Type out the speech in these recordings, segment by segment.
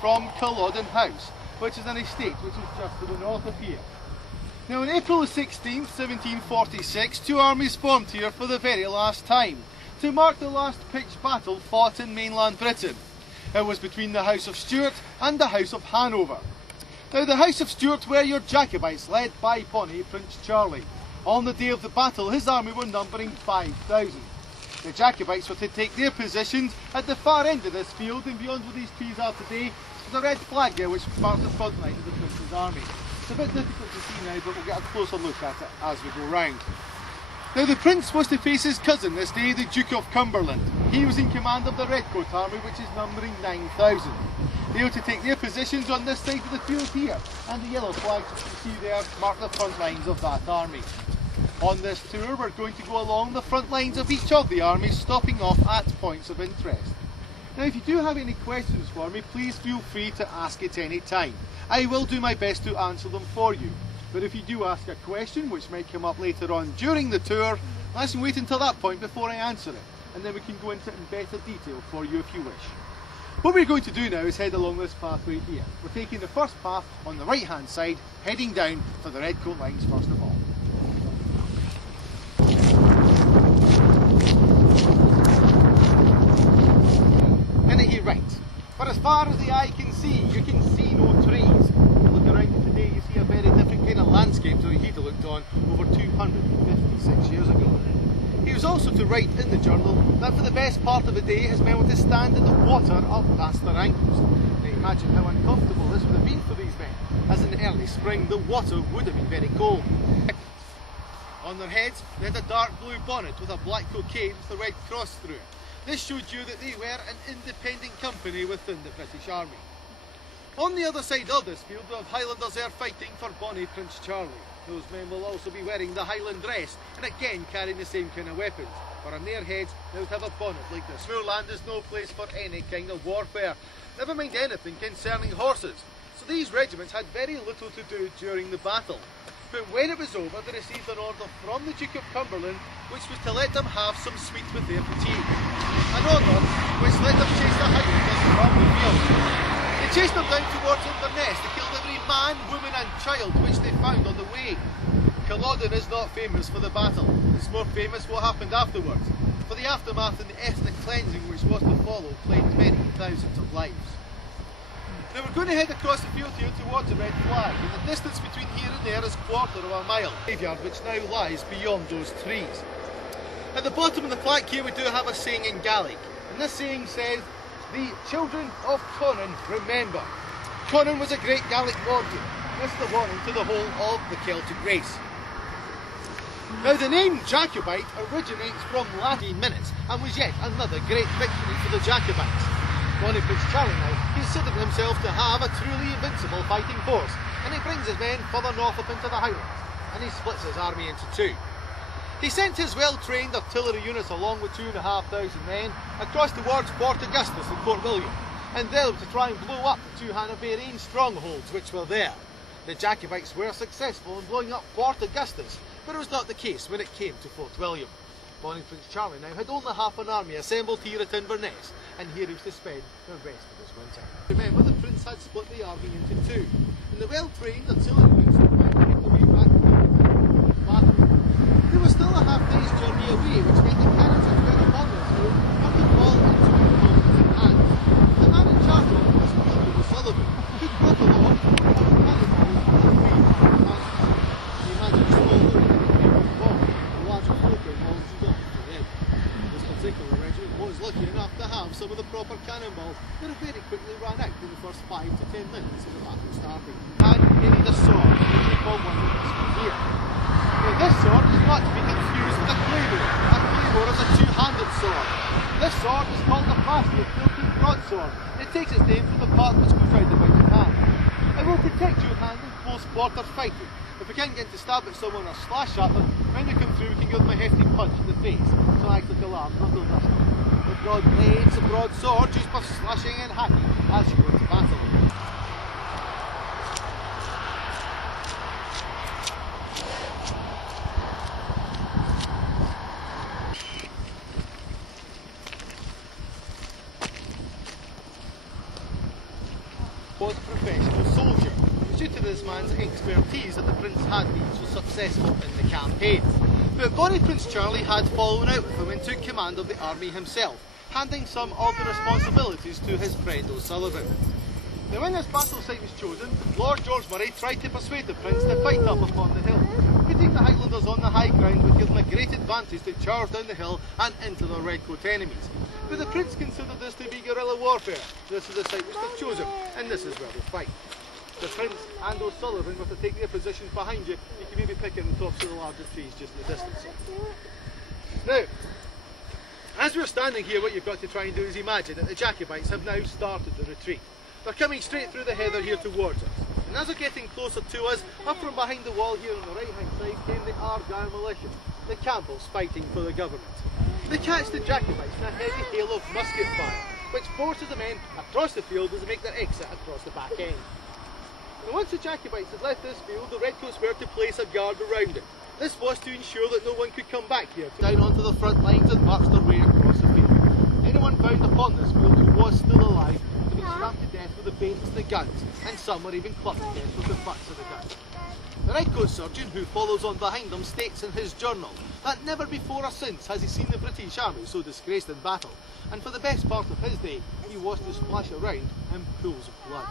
from Culloden House, which is an estate which is just to the north of here. Now on April 16, 1746, two armies formed here for the very last time, to mark the last pitched battle fought in mainland Britain. It was between the House of Stuart and the House of Hanover. Now the House of Stuart were your Jacobites, led by Bonnie Prince Charlie. On the day of the battle, his army were numbering 5,000. The Jacobites were to take their positions at the far end of this field, and beyond where these trees are today, there's a red flag there which marks the front line of the Prince's army. It's a bit difficult to see now, but we'll get a closer look at it as we go round. Now the Prince was to face his cousin this day, the Duke of Cumberland. He was in command of the Redcoat army, which is numbering 9,000. They were to take their positions on this side of the field here, and the yellow flags you can see there mark the front lines of that army. On this tour we're going to go along the front lines of each of the armies, stopping off at points of interest. Now if you do have any questions for me, please feel free to ask at any time. I will do my best to answer them for you. But if you do ask a question which might come up later on during the tour, let's wait until that point before I answer it, and then we can go into it in better detail for you if you wish. What we're going to do now is head along this pathway here. We're taking the first path on the right hand side, heading down for the Redcoat lines first of all. Right, but as far as the eye can see, you can see no trees. Look around you today, you see a very different kind of landscape to what he'd looked on over 256 years ago. He was also to write in the journal that for the best part of the day his men were to stand in the water up past their ankles. Now imagine how uncomfortable this would have been for these men, as in the early spring the water would have been very cold. On their heads they had a dark blue bonnet with a black cockade with a red cross through it. This showed you that they were an independent company within the British Army. On the other side of this field we have Highlanders there fighting for Bonnie Prince Charlie. Those men will also be wearing the Highland dress and again carrying the same kind of weapons, but on their heads they would have a bonnet like this. Moorland is no place for any kind of warfare, never mind anything concerning horses, so these regiments had very little to do during the battle. But when it was over, they received an order from the Duke of Cumberland which was to let them have some sweets with their fatigue. An order which let them chase the Highlanders from the field. They chased them down towards Inverness. They killed every man, woman and child which they found on the way. Culloden is not famous for the battle. It's more famous what happened afterwards, for the aftermath and the ethnic cleansing which was to follow claimed many thousands of lives. Now we're going to head across the field here towards the red flag, and the distance between here and there is a quarter of a mile. Graveyard which now lies beyond those trees. At the bottom of the plaque here we do have a saying in Gaelic, and this saying says, "The children of Conan remember." Conan was a great Gaelic warrior. This is the warning to the whole of the Celtic race. Now the name Jacobite originates from Latin minutes and was yet another great victory for the Jacobites. Bonnie Prince Charlie now considered himself to have a truly invincible fighting force, and he brings his men further north up into the Highlands, and he splits his army into two. He sent his well-trained artillery units along with 2,500 men across towards Fort Augustus and Fort William, and there to try and blow up the two Hanoverian strongholds which were there. The Jacobites were successful in blowing up Fort Augustus, but it was not the case when it came to Fort William. Bonnie Prince Charlie now had only half an army assembled here at Inverness, and here he was to spend the rest of his winter. Remember, the Prince had split the army into two, and the well-trained artillery units were trying to make their way back to the battle. They were still a half-day's journey away, which meant the cannons had been upon them through, not the ball into the columns in hand. The man in charge of them was William Sullivan, who brought along a cannon balls from the tree. He had a small ball, a larger floating balls to go to the end. This particular regiment was lucky enough to have some of the proper cannonballs that have very quickly ran out in the first 5 to 10 minutes of the battle starting. And they need a sword, which we call one of this one here. Now this sword is not to be confused with a claymore. A claymore is a two-handed sword. This sword is called a pasty, a Celtic broadsword. It takes its name from the part which goes round about the hand. It will protect your hand in close quarter fighting. If we can't get to stab at someone or slash at them, when they come through we can give them a hefty punch in the face, so acts like alarm, not no dusting. The broad blades, a broad sword used for slashing and hacking as you go into battle. was a professional soldier. It was due to this man's expertise that the Prince had been so successful in the campaign. But Bonnie Prince Charlie had fallen out with him and took command of the army himself, handing some of the responsibilities to his friend O'Sullivan. Now when this battle site was chosen, Lord George Murray tried to persuade the Prince to fight up upon the hill. Putting the Highlanders on the high ground would give them a great advantage to charge down the hill and into their redcoat enemies. But the Prince considered this to be guerrilla warfare. This is the site which they've chosen, and this is where they fight. The Prince and O'Sullivan were to take their positions behind you. You can maybe pick in the tops of the larger trees just in the distance. Now, as we're standing here, what you've got to try and do is imagine that the Jacobites have now started the retreat. They're coming straight through the heather here towards us. And as they're getting closer to us, up from behind the wall here on the right hand side came the Argyle militia, the Campbells fighting for the government. They catch the Jacobites in a heavy hail of musket fire, which forces the men across the field as they make their exit across the back end. And once the Jacobites had left this field, the Redcoats were to place a guard around it. This was to ensure that no one could come back here, down onto the front lines and march their way across the field. Anyone found upon this field who was still alive to be stabbed to death with the bases of the guns, and some were even clubbed to death with the butts of the guns. The Redcoat surgeon, who follows on behind them, states in his journal that never before or since has he seen the British army so disgraced in battle, and for the best part of his day he was to splash around in pools of blood.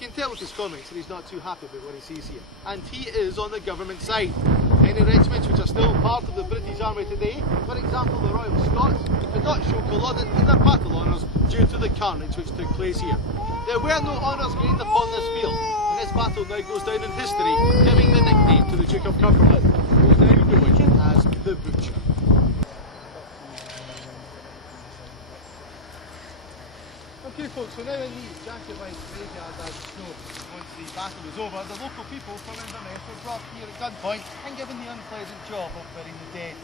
You can tell with his comments that he's not too happy about what he sees here, and he is on the government side. Any regiments which are still part of the British Army today, for example the Royal Scots, did not show Culloden in their battle honours due to the carnage which took place here. There were no honours gained upon this field, and this battle now goes down in history, giving the nickname to the Duke of Cumberland, who is now known as the Butcher. Okay folks, so now in these Jacobite graveyards, as you know, once the battle was over, the local people from Inverness were brought here at gunpoint and given the unpleasant job of burying the dead.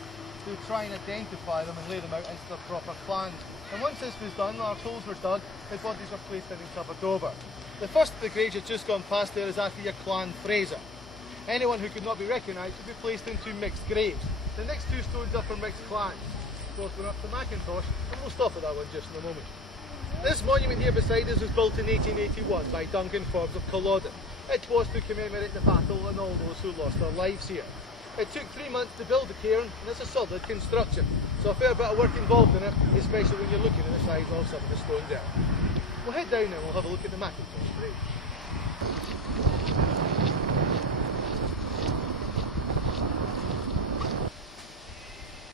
To try and identify them and lay them out into their proper clans. And once this was done, large holes were dug, the bodies were placed in and covered over. The first of the graves you've just gone past there is after your clan Fraser. Anyone who could not be recognised would be placed into mixed graves. The next two stones are for mixed clans. Both went up to Macintosh, and we'll stop at that one just in a moment. This monument here beside us was built in 1881 by Duncan Forbes of Culloden. It was to commemorate the battle and all those who lost their lives here. It took 3 months to build the cairn, and it's a solid construction, so a fair bit of work involved in it, especially when you're looking at the size of some of the stones there. We'll head down and we'll have a look at the Macintosh grave.